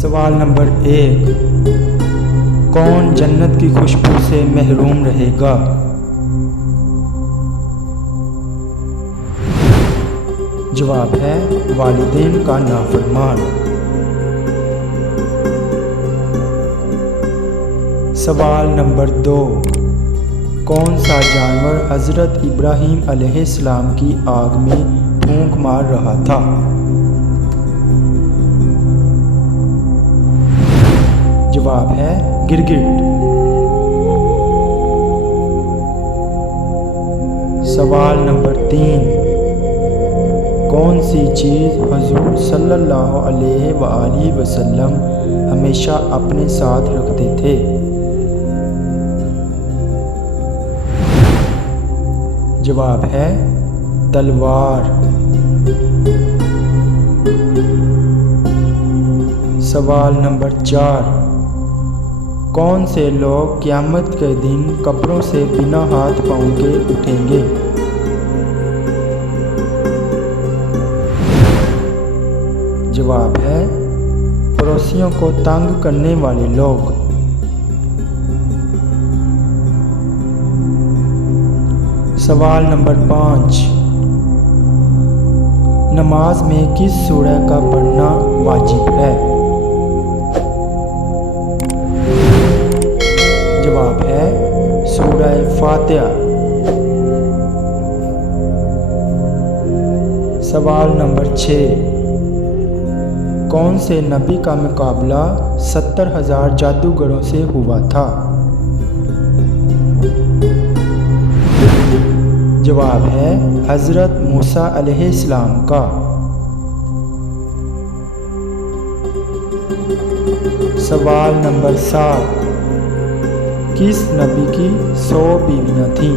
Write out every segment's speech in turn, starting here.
سوال نمبر 1، کون جنت کی خوشبو سے محروم رہے گا؟ جواب ہے والدین کا نافرمان۔ سوال نمبر 2، کون سا جانور حضرت ابراہیم علیہ السلام کی آگ میں پھونک مار رہا تھا؟ جواب ہے گرگٹ۔ سوال نمبر 3، کون سی چیز حضور صلی اللہ علیہ وآلہ وسلم ہمیشہ اپنے ساتھ رکھتے تھے؟ جواب ہے تلوار۔ سوال نمبر 4، کون سے لوگ قیامت کے دن قبروں سے بنا ہاتھ پاؤں کے اٹھیں گے؟ جواب ہے پڑوسیوں کو تنگ کرنے والے لوگ۔ سوال نمبر 5، نماز میں کس سورہ کا پڑھنا واجب ہے؟ جواب ہے سورہ فاتحہ۔ سوال نمبر 6، کون سے نبی کا مقابلہ 70,000 جادوگروں سے ہوا تھا؟ جواب ہے حضرت موسیٰ علیہ السلام کا۔ سوال نمبر 7، کس نبی کی 100 بیویاں تھیں؟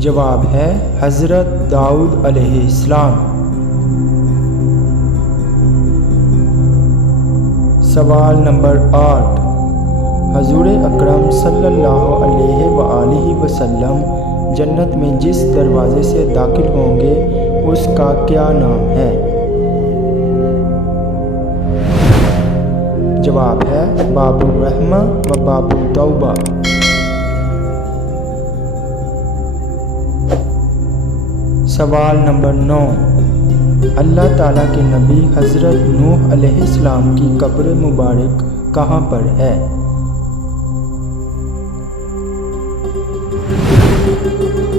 جواب ہے حضرت داؤد علیہ السلام۔ سوال نمبر 8، حضور اکرم صلی اللہ علیہ وآلہ وسلم جنت میں جس دروازے سے داخل ہوں گے اس کا کیا نام ہے؟ جواب ہے باب الرحمہ و باب التوبہ۔ سوال نمبر 9، اللہ تعالیٰ کے نبی حضرت نوح علیہ السلام کی قبر مبارک کہاں پر ہے؟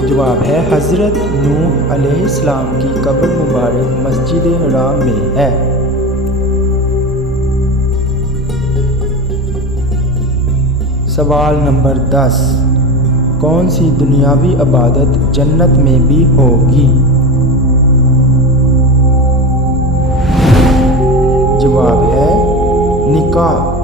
جواب ہے حضرت نوح علیہ السلام کی قبر مبارک مسجد حرام میں ہے۔ سوال نمبر 10، کون سی دنیاوی عبادت جنت میں بھی ہوگی؟ جواب ہے نکاح۔